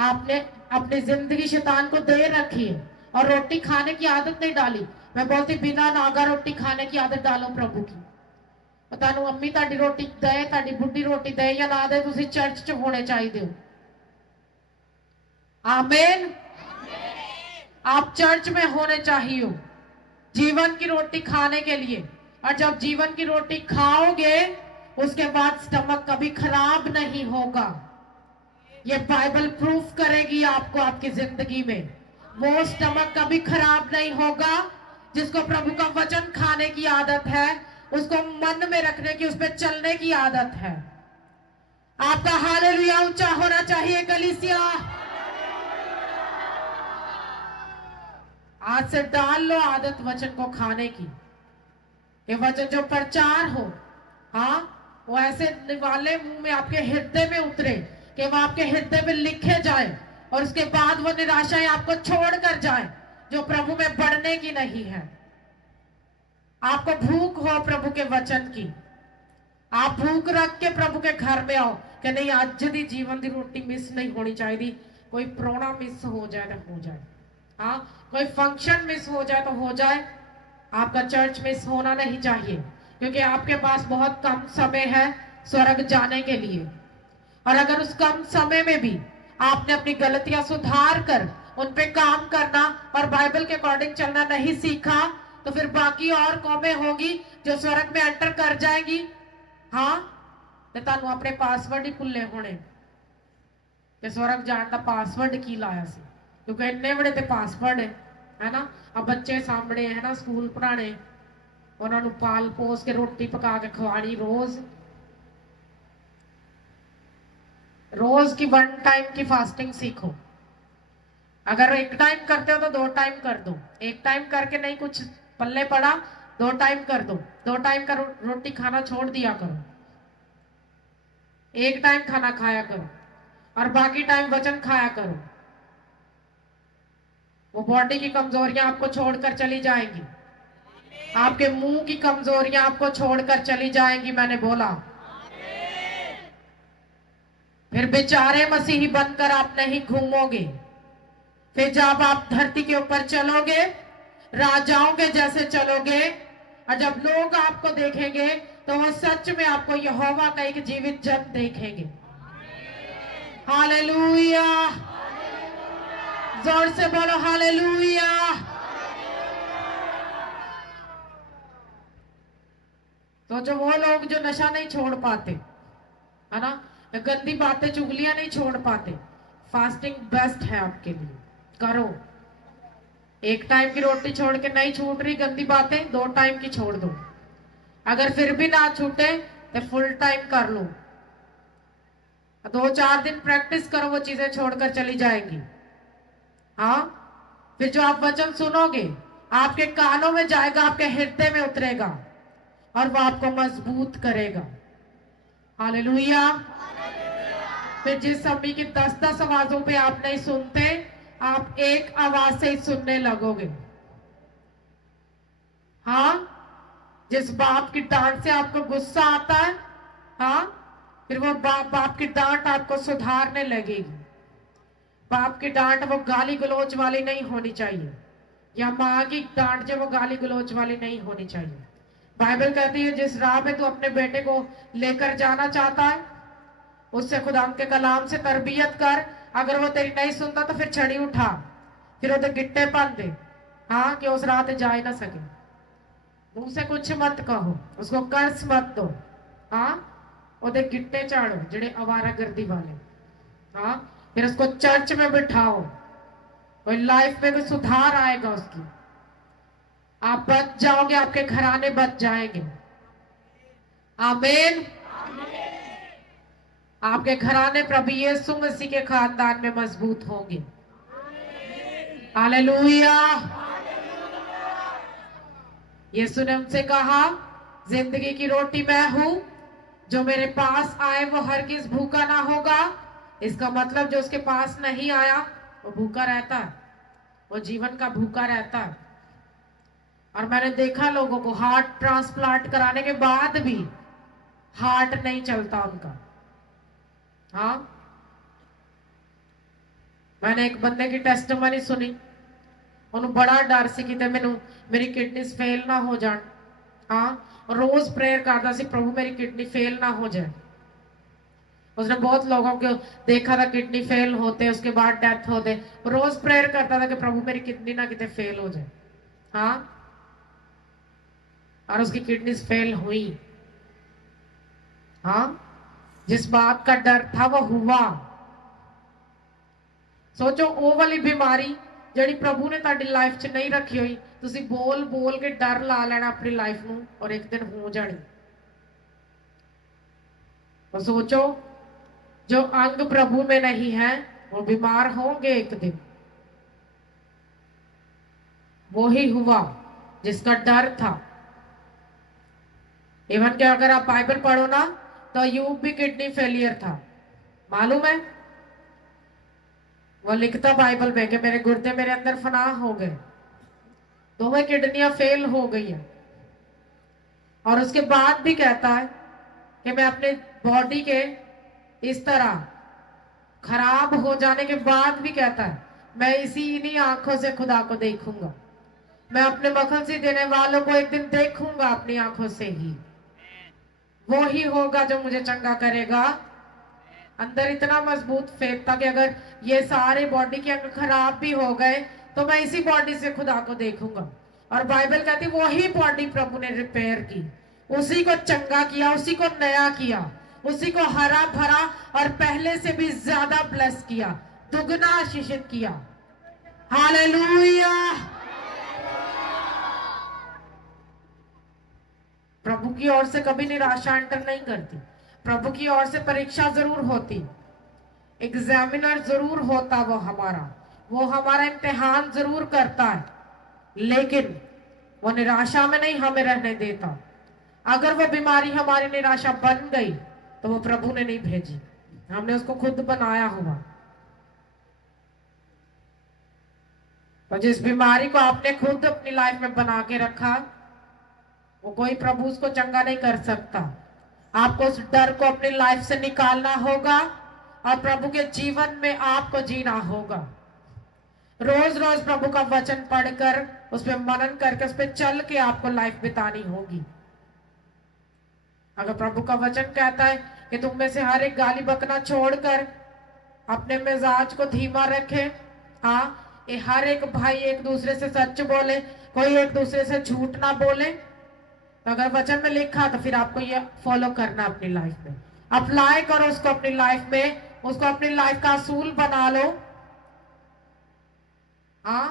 आपने अपनी जिंदगी शैतान को दे रखी है और रोटी खाने की आदत नहीं डाली, मैं बोलती बिना नागा रोटी खाने की आदत डालो प्रभु की। ਤੁਹਾਨੂੰ अम्मी ਤੁਹਾਡੀ रोटी दे, ਤੁਹਾਡੀ बुढ़ी रोटी दे या ना दे, ਤੁਸੀਂ चर्च च होने चाहिए हो। आमीन। आप चर्च में होने चाहिए हो जीवन की रोटी खाने के लिए। और जब जीवन की रोटी खाओगे उसके बाद स्टमक कभी खराब नहीं होगा। ये बाइबल प्रूफ करेगी आपको आपकी जिंदगी में। वो स्टमक कभी खराब नहीं होगा। जिसको प्रभु का वचन खाने की आदत है, उसको मन में रखने की, उस पर चलने की आदत है। आपका हालेलुया ऊंचा होना चाहिए कलीसिया। आज से डाल लो आदत वचन को खाने की। ये वचन जो प्रचार हो, हाँ, वो ऐसे निवाले मुंह में आपके हृदय में उतरे कि वो आपके हृदय में लिखे जाए और उसके बाद वो निराशाएं आपको छोड़ कर जाए जो प्रभु में बढ़ने की नहीं है। आपको भूख हो प्रभु के वचन की, आप भूख रख के प्रभु के घर में आओ कि नहीं आज दी जीवन की रोटी मिस नहीं होनी चाहिए। कोई प्रोना मिस हो जाए तो हो जाए, हाँ, कोई फंक्शन मिस हो जाए तो हो जाए, आपका चर्च मिस होना नहीं चाहिए। क्योंकि आपके पास बहुत कम समय है स्वर्ग जाने के लिए। और अगर उस कम समय में भी आपने अपनी गलतियां सुधार कर उन पे काम करना और बाइबल के अकॉर्डिंग चलना नहीं सीखा, तो फिर बाकी और कौमें होगी जो स्वर्ग में एंटर कर जाएगी। हाँ, ते तानू अपने पासवर्ड ही भुल्ले होने कि स्वर्ग जाने का पासवर्ड की लाया सी, क्योंकि इन्ने बड़े ते पासवर्ड है ना। अब बच्चे सामने है ना स्कूल पढ़ाने, उन्होंने पाल पोस के रोटी पका के खवानी रोज रोज की 1 टाइम की फास्टिंग सीखो। अगर 1 टाइम करते हो तो 2 टाइम कर दो, 1 टाइम करके नहीं कुछ पल्ले पड़ा, 2 टाइम कर दो, 2 टाइम का रोटी खाना छोड़ दिया करो, 1 टाइम खाना खाया करो और बाकी टाइम वचन खाया करो। वो बॉडी की कमजोरियां आपको छोड़कर चली जाएंगी, आपके मुंह की कमजोरियां आपको छोड़कर चली जाएंगी। मैंने बोला फिर बेचारे मसीही बनकर आप नहीं घूमोगे। फिर जब आप धरती के ऊपर चलोगे, राजाओं के जैसे चलोगे, और जब लोग आपको देखेंगे तो वो सच में आपको यहोवा का एक जीवित जन देखेंगे। हालेलुया, जोर से बोलो हालेलुया। तो जो वो लोग जो नशा नहीं छोड़ पाते है ना, गंदी बातें चुगलियां नहीं छोड़ पाते, फास्टिंग बेस्ट है आपके लिए, करो। 1 टाइम की रोटी छोड़ के नहीं छूट रही गंदी बातें, 2 टाइम की छोड़ दो। अगर फिर भी ना छूटे तो फुल टाइम कर लो, 2-4 दिन प्रैक्टिस करो, वो चीजें छोड़कर चली जाएंगी। हाँ, फिर जो आप वचन सुनोगे आपके कानों में जाएगा, आपके हृदय में उतरेगा और वो आपको मजबूत करेगा। हालेलुया। फिर जिस समय की 10-10 आवाजों पे आप नहीं सुनते, आप एक आवाज से ही सुनने लगोगे। हाँ, जिस बाप की डांट से आपको गुस्सा आता है, हाँ, फिर वो बाप की डांट आपको सुधारने लगेगी। बाप की डांट वो गाली गलोच वाली नहीं होनी चाहिए, या माँ की डांट जो वो गाली गलोच वाली नहीं होनी चाहिए। बाइबल कहती है जिस राह में तू अपने बेटे को लेकर जाना चाहता है, उससे खुदा के कलाम से तरबियत कर। अगर वो तेरी नहीं सुनता तो फिर छड़ी उठा, फिर वो गिट्टे पन दे, हाँ, कि उस राह जा ही ना सके। मुंह से कुछ मत कहो, उसको कर्ज मत दो, हाँ, ओदे गिट्टे चाड़ो जेड़े आवारागर्दी वाले, हाँ, फिर उसको चर्च में बिठाओ, कोई लाइफ में भी सुधार आएगा उसकी। आप बच जाओगे, आपके घराने बच जाएंगे। आमीन। आपके घराने प्रभु यीशु मसीह के खानदान में मजबूत होंगे। हालेलुया। यीशु ने उनसे कहा जिंदगी की रोटी मैं हूं, जो मेरे पास आए वो हरगिज भूखा ना होगा। इसका मतलब जो उसके पास नहीं आया वो भूखा रहता है, वो जीवन का भूखा रहता है। और मैंने देखा लोगों को हार्ट ट्रांसप्लांट कराने के बाद भी हार्ट नहीं चलता उनका। हाँ, मैंने एक बंदे की टेस्टमनी सुनी, उन्हें बड़ा डर सी कि मैनू मेरी किडनीज फेल ना हो जाए। हाँ, रोज प्रेयर करता सी प्रभु मेरी किडनी फेल ना हो जाए। उसने बहुत लोगों को देखा था किडनी फेल होते, उसके बाद डेथ होते, रोज प्रेयर करता था कि प्रभु मेरी किडनी ना कितने फेल हो जाए। हाँ, और उसकी किडनीज फेल हुई। हाँ, जिस बात का डर था वो हुआ। सोचो वो वाली बीमारी ਜਿਹੜੀ प्रभु ने ਤੁਹਾਡੀ लाइफ च नहीं रखी हुई, तुसी बोल बोल के डर ला लेना अपनी लाइफ ਨੂੰ, और एक दिन हो जानी। तो सोचो जो अंग प्रभु में नहीं है वो बीमार होंगे एक दिन। वो ही हुआ जिसका डर था। इवन कि अगर आप बाइबल पढ़ो ना तो अय्यूब भी किडनी फेलियर था, मालूम है। वो लिखता बाइबल में कि मेरे गुर्दे मेरे अंदर फनाह हो गए, दोनों किडनियां फेल हो गई है। और उसके बाद भी कहता है कि मैं अपने बॉडी के इस तरह खराब हो जाने के बाद भी कहता है मैं इसी इन्हीं आंखों से खुदा को देखूंगा, मैं अपने मखनसी देने वालों को एक दिन देखूंगा अपनी आंखों से ही। वो ही होगा जो मुझे चंगा करेगा। अंदर इतना मजबूत फेथ था कि अगर ये सारे बॉडी के अंग खराब भी हो गए तो मैं इसी बॉडी से खुदा को देखूंगा। और बाइबल कहती वही बॉडी प्रभु ने रिपेयर की, उसी को चंगा किया, उसी को नया किया, उसी को हरा भरा और पहले से भी ज्यादा ब्लेस किया, दुगना आशीषित किया। हालेलुया। प्रभु की ओर से कभी निराशा एंटर नहीं करती। प्रभु की ओर से परीक्षा जरूर होती, एग्जामिनर जरूर होता, वो हमारा इम्तिहान जरूर करता है, लेकिन वो निराशा में नहीं हमें रहने देता। अगर वो बीमारी हमारी निराशा बन गई तो वो प्रभु ने नहीं भेजी, हमने उसको खुद बनाया हुआ। तो जिस बीमारी को आपने खुद अपनी लाइफ में बना के रखा, वो कोई प्रभु उसको चंगा नहीं कर सकता। आपको उस डर को अपनी लाइफ से निकालना होगा और प्रभु के जीवन में आपको जीना होगा। रोज रोज प्रभु का वचन पढ़कर उस पर मनन करके उस पर चल के आपको लाइफ बितानी होगी। अगर प्रभु का वचन कहता है कि तुम में से हर एक गाली बकना छोड़कर अपने मिजाज को धीमा रखे, हाँ, ये हर एक भाई एक दूसरे से सच बोले, कोई एक दूसरे से झूठ ना बोले, तो अगर वचन में लिखा तो फिर आपको ये फॉलो करना अपनी लाइफ में, अप्लाई करो उसको अपनी लाइफ में, उसको अपनी लाइफ का असूल बना लो। हाँ,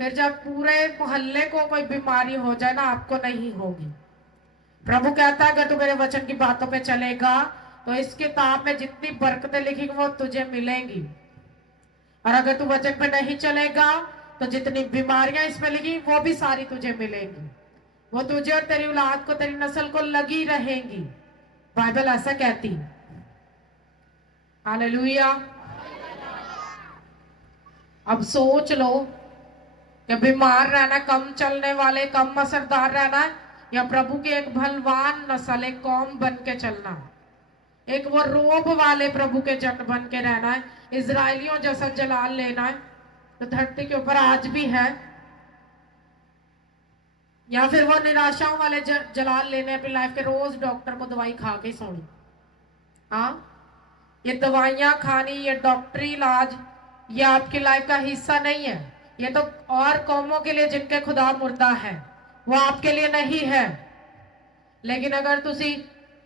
फिर जब पूरे मोहल्ले को कोई बीमारी हो जाए ना, आपको नहीं होगी। प्रभु कहता है अगर तू मेरे वचन की बातों पे चलेगा तो इस किताब में जितनी बरकतें लिखी वो तुझे मिलेंगी, और अगर तू वचन पे नहीं चलेगा तो जितनी बीमारियां इसमें लिखी वो भी सारी तुझे मिलेंगी, वो तुझे और तेरी औलाद को, तेरी नस्ल को लगी रहेंगी। बाइबल ऐसा कहती है। हालेलुया। अब सोच लो कि बीमार रहना, कम चलने वाले, कम असरदार रहना, या प्रभु के एक बलवान नस्ल, एक कौम बन के चलना, एक वो रोब वाले प्रभु के जन बन के रहना है, इजराइलियों जैसा जलाल लेना है तो धरती के ऊपर आज भी है, या फिर वो निराशाओं वाले जलाल लेने अपनी लाइफ के, रोज डॉक्टर को दवाई खा के सोनी। हाँ, ये दवाइयां खानी, ये डॉक्टरी इलाज, ये आपकी लाइफ का हिस्सा नहीं है। ये तो और कौमों के लिए जिनके खुदा मुर्दा है, वो आपके लिए नहीं है। लेकिन अगर तुसी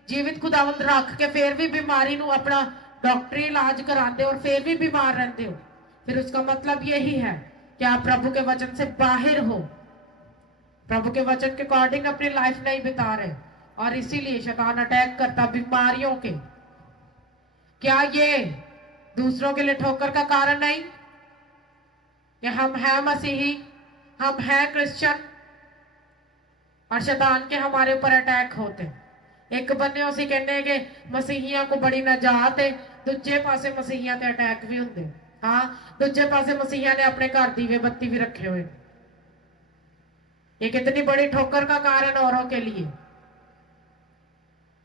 जीवित खुदावंद रख के फिर भी बीमारी नू अपना डॉक्टरी इलाज कराते हो और फिर भी बीमार रहते हो, फिर उसका मतलब यही है कि आप प्रभु के वचन से बाहर हो, प्रभु के वचन के अकॉर्डिंग अपनी लाइफ नहीं बिता रहे, और इसीलिए शैतान अटैक करता बीमारियों के। क्या ये दूसरों के लिए ठोकर का कारण नहीं कि हम हैं मसीही, हम हैं क्रिश्चियन, और शैतान के हमारे ऊपर अटैक होते। एक बन्ने उसी कहने के मसीहियां को बड़ी नजात है, दूजे पासे मसीहियां ते अटैक भी होंगे। हाँ, दूजे पासे मसीहियां ने अपने घर दीवे बत्ती भी रखे हुए। ये कितनी बड़ी ठोकर का कारण औरों के लिए।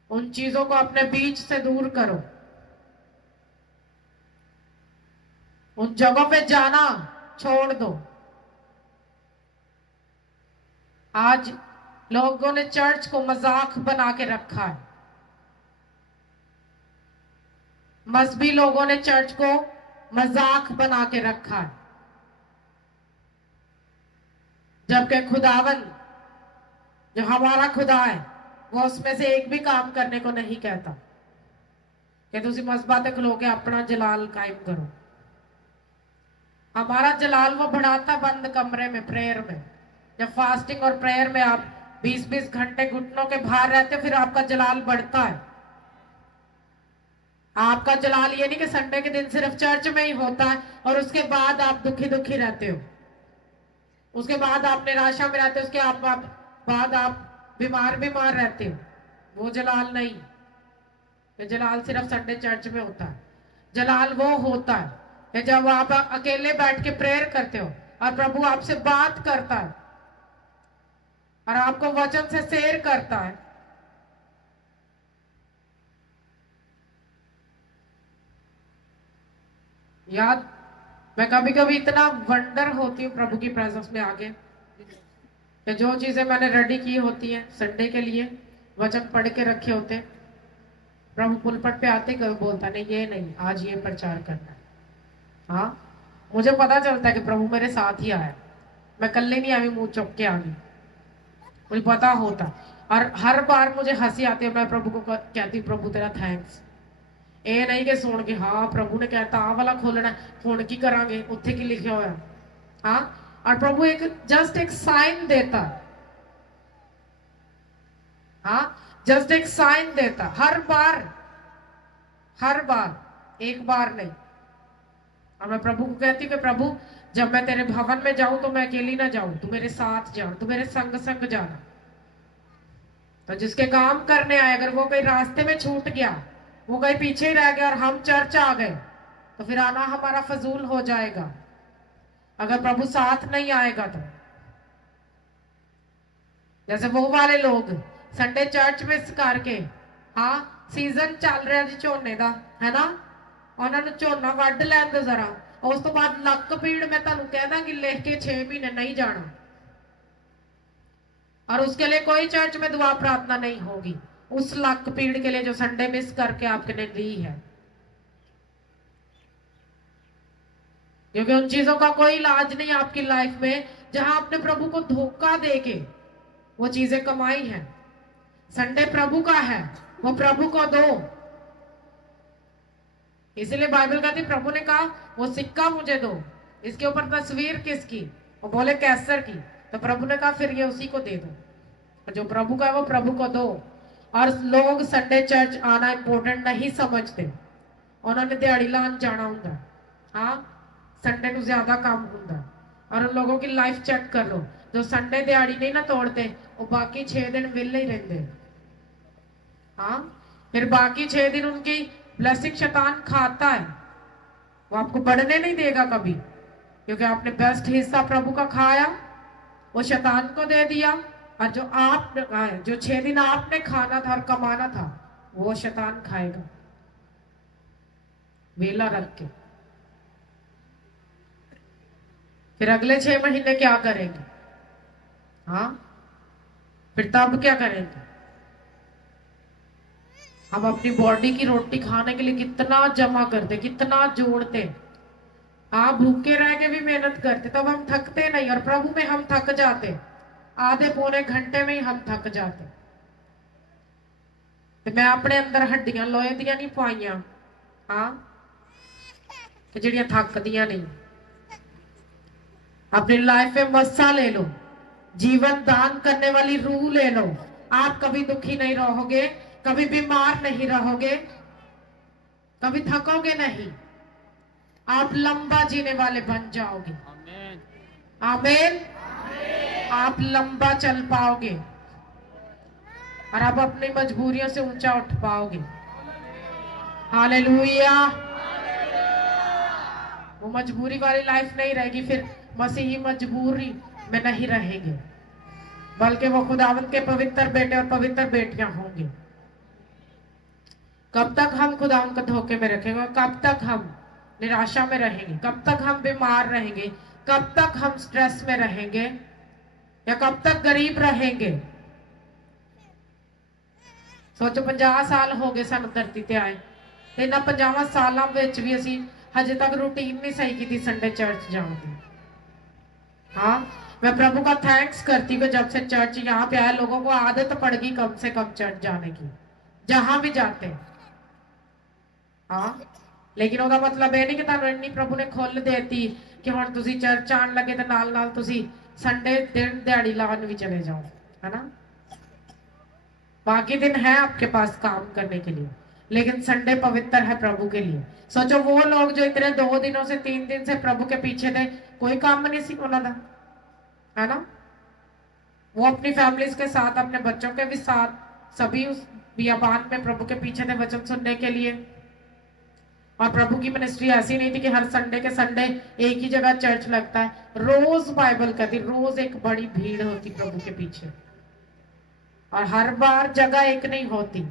उन चीजों को अपने बीच से दूर करो, उन जगहों पे जाना छोड़ दो। आज लोगों ने चर्च को मजाक बना के रखा है, मजहबी लोगों ने चर्च को मजाक बना के रखा है, जबकि खुदावन जो हमारा खुदा है वो उसमें से एक भी काम करने को नहीं कहता कि तुसी मजहबा ते खलो के अपना जलाल कायम करो। हमारा जलाल वो बढ़ाता बंद कमरे में, प्रेयर में। जब फास्टिंग और प्रेयर में आप 20-20 घंटे घुटनों के बाहर रहते हो, फिर आपका जलाल बढ़ता है। आपका जलाल ये नहीं कि संडे के दिन सिर्फ चर्च में ही होता है और उसके बाद आप दुखी दुखी रहते हो, उसके बाद आप निराशा में रहते हो, उसके बाद आप बीमार रहते हो। वो जलाल नहीं, ये जलाल सिर्फ संडे चर्च में होता है। जलाल वो होता है कि जब आप अकेले बैठ के प्रेयर करते हो और प्रभु आपसे बात करता है और आपको वचन से शेयर करता है। याद, मैं कभी कभी इतना वंडर होती हूँ प्रभु की प्रेजेंस में आगे कि जो चीजें मैंने रेडी की होती हैं संडे के लिए, वचन पढ़ के रखे होते, प्रभु पुलपट पे आते कभी बोलता नहीं, ये नहीं, आज ये प्रचार करना है। हाँ, मुझे पता चलता है कि प्रभु मेरे साथ ही आया, मैं कल नहीं आई, मुंह चुप के आ गई, मुझे पता होता। और हर बार मुझे हंसी आती है, मैं प्रभु को कहती, प्रभु तेरा थैंक्स। ਇਹ नहीं कि सुन के हाँ प्रभु ने कहता आ वाला खोलना हुण की करांगे, उत्थे की लिखा होया। हाँ, और प्रभु एक जस्ट एक साइन देता। हाँ, जस्ट एक साइन देता हर बार, हर बार, एक बार नहीं। और मैं प्रभु को कहती हूँ कि प्रभु जब मैं तेरे भवन में जाऊं तो मैं अकेली ना जाऊं, तू मेरे साथ जा, तू मेरे संग संग जाना। तो जिसके काम करने आए अगर वो कहीं रास्ते में छूट गया, वो कहीं पीछे ही रह गया और हम चर्च आ गए, तो फिर आना हमारा फजूल हो जाएगा अगर प्रभु साथ नहीं आएगा तो। जैसे वो वाले लोग संडे चर्च मिस करके, हाँ सीजन चल रहा जी झोने का, है ना, उन्होंने झोना वढ़ लैन दो जरा, उस तो बाद लक पीड़ मैं तुहानू कह दांगी लिख के 6 महीने नहीं जाना, और उसके लिए कोई चर्च में दुआ प्रार्थना नहीं होगी, उस लक पीड़ के लिए जो संडे मिस करके आपने ली है। क्योंकि उन चीजों का कोई इलाज नहीं आपकी लाइफ में जहां आपने प्रभु को धोखा देके वो चीजें कमाई हैं। संडे प्रभु का है, वो प्रभु को दो। इसलिए बाइबल कहती, प्रभु ने कहा वो सिक्का मुझे दो, इसके ऊपर तस्वीर किसकी, वो बोले कैसर की, तो प्रभु ने कहा फिर ये उसी को दे दो, जो प्रभु का है वो प्रभु को दो। और लोग संडे चर्च आना इंपॉर्टेंट नहीं समझते, उन्होंने दिहाड़ी लान जाना होंगे। हाँ, संडे को ज्यादा काम होंगे। और उन लोगों की लाइफ चेक कर लो, जो संडे दिहाड़ी नहीं ना तोड़ते, वो बाकी 6 दिन विले ही रहते। हाँ, फिर बाकी 6 दिन उनकी ब्लेसिंग शैतान खाता है, वो आपको बढ़ने नहीं देगा कभी, क्योंकि आपने बेस्ट हिस्सा प्रभु का खाया, वो शैतान को दे दिया। और जो 6 दिन आपने खाना था और कमाना था, वो शैतान खाएगा वेला रख के। फिर अगले 6 महीने क्या करेंगे? हाँ, फिर तब क्या करेंगे? हम अपनी बॉडी की रोटी खाने के लिए कितना जमा करते, कितना जोड़ते। हाँ, भूखे रह के भी मेहनत करते, तब हम थकते नहीं, और प्रभु में हम थक जाते, आधे पौने घंटे में ही हम थक जाते। तो मैं अपने अंदर हड्डियां लोहे दियां नहीं पाइया, हाँ, जड़ियां थक दियां नहीं। अपनी लाइफ में मस्सा ले लो, जीवन दान करने वाली रूह ले लो, आप कभी दुखी नहीं रहोगे, कभी बीमार नहीं रहोगे, कभी थकोगे नहीं, आप लंबा जीने वाले बन जाओगे। आमीन। आप लंबा चल पाओगे और आप अपनी मजबूरियों से ऊंचा उठ पाओगे। हालेलुया। वो मजबूरी वाली लाइफ नहीं रहेगी, फिर मसीही मजबूरी में नहीं रहेंगे, बल्कि वो खुदावंत के पवित्र बेटे और पवित्र बेटियां होंगे। कब तक हम खुदावंत को धोखे में रखेंगे? कब तक हम निराशा में रहेंगे? कब तक हम बीमार रहेंगे? कब तक हम स्ट्रेस में रहेंगे? या कब तक गरीब रहेंगे? सोचो 50 साल हो गए सन धरती ते आए, ते इन्हां 50 सालों विच भी असीं हजे तक रूटीन नहीं सही की संडे चर्च जाने की। हाँ, मैं प्रभु का थैंक्स करती हूँ, जब से चर्च यहाँ पे आया लोगों को आदत पड़ गई कम से कम चर्च जाने की, जहां भी जाते हैं। हाँ, लेकिन ਉਹਦਾ मतलब ਇਹ नहीं कि ਤੁਹਾਨੂੰ ਇੰਨੀ प्रभु ने खुल देती कि ਹੁਣ ਤੁਸੀਂ चर्च आन लगे तो नाल नाल ਤੁਸੀਂ संडे दिन दिहाड़ी लाने भी चले जाओ, है ना। बाकी दिन है आपके पास काम करने के लिए, लेकिन संडे पवित्र है प्रभु के लिए। सोचो वो लोग जो इतने 2 दिनों से 3 दिन से प्रभु के पीछे थे, कोई काम नहीं सी उन्होंने, है ना। वो अपनी फैमिलीज के साथ, अपने बच्चों के भी साथ, सभी उस बियाबान में प्रभु के पीछे थे वचन सुनने के लिए। और प्रभु की मिनिस्ट्री ऐसी नहीं थी कि हर संडे के संडे एक ही जगह चर्च लगता है, रोज बाइबल कहती, रोज एक बड़ी भीड़ होती प्रभु के पीछे। और हर बार जगह एक नहीं होती,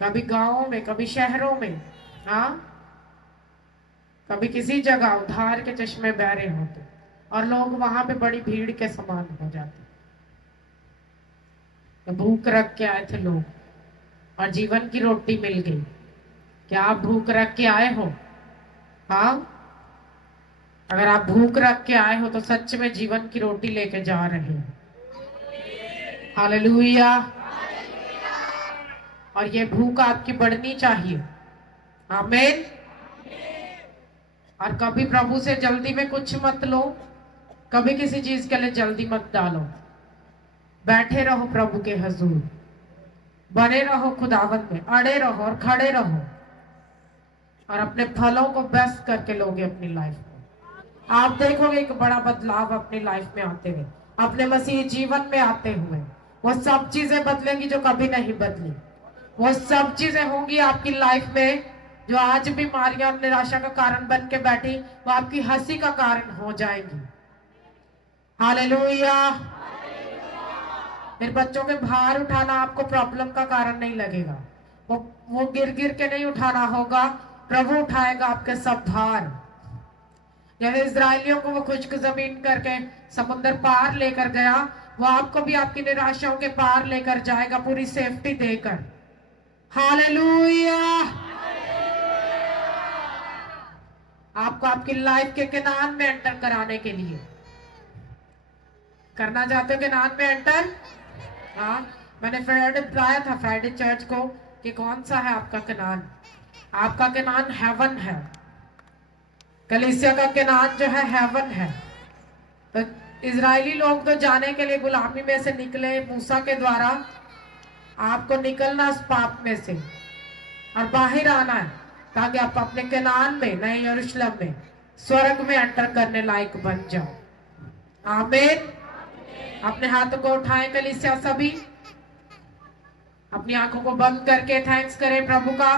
कभी गांवों में, कभी शहरों में, हाँ, कभी किसी जगह उधार के चश्मे बह रहे होते और लोग वहां पे बड़ी भीड़ के समान हो जाते। तो भूख रख के आए थे लोग, और जीवन की रोटी मिल गई। क्या आप भूख रख के आए हो? हाँ, अगर आप भूख रख के आए हो तो सच में जीवन की रोटी लेके जा रहे हो। हालेलुया। और ये भूख आपकी बढ़नी चाहिए। आमीन। और कभी प्रभु से जल्दी में कुछ मत लो, कभी किसी चीज के लिए जल्दी मत डालो। बैठे रहो प्रभु के हजूर, बने रहो खुदावंत में, अड़े रहो और खड़े रहो, और अपने फलों को बेस्ट करके लोगे अपनी लाइफ में। आप देखोगे एक बड़ा बदलाव अपनी लाइफ में आते हुए, अपने मसीह जीवन में आते हुए। वो सब चीजें बदलेंगी जो कभी नहीं बदली। वो सब चीजें होंगी आपकी लाइफ में जो आज बीमारियां और निराशा का कारण बन के बैठी, वो आपकी हंसी का कारण हो जाएंगी। हालेलुया। फिर बच्चों के भार उठाना आपको प्रॉब्लम का कारण नहीं लगेगा। वो गिर गिर के नहीं उठाना होगा, प्रभु उठाएगा आपके सब भार। जैसे इजरायलियों को वो खुश्क जमीन करके समुद्र पार लेकर गया, वो आपको भी आपकी निराशाओं के पार लेकर जाएगा, पूरी सेफ्टी देकर। हालेलुया। आपको आपकी लाइफ के किनान में एंटर कराने के लिए। करना चाहते हो किनान में एंटर? हाँ, मैंने फ्राइडे बताया था, फ्राइडे चर्च को, कि कौन सा है आपका किनान। आपका किनान हेवन है। कलीसिया का किनान जो है हेवन है। तो इजरायली लोग तो जाने के लिए गुलामी में से निकले मूसा के द्वारा। आपको निकलना उस पाप में से और बाहर आना है, ताकि आप अपने किनान में, नए यरूशलेम में, स्वर्ग में एंटर करने लायक बन जाओ। आमीन। अपने हाथों को उठाएं कलीसिया, सभी अपनी आंखों को बंद करके थैंक्स करें प्रभु का।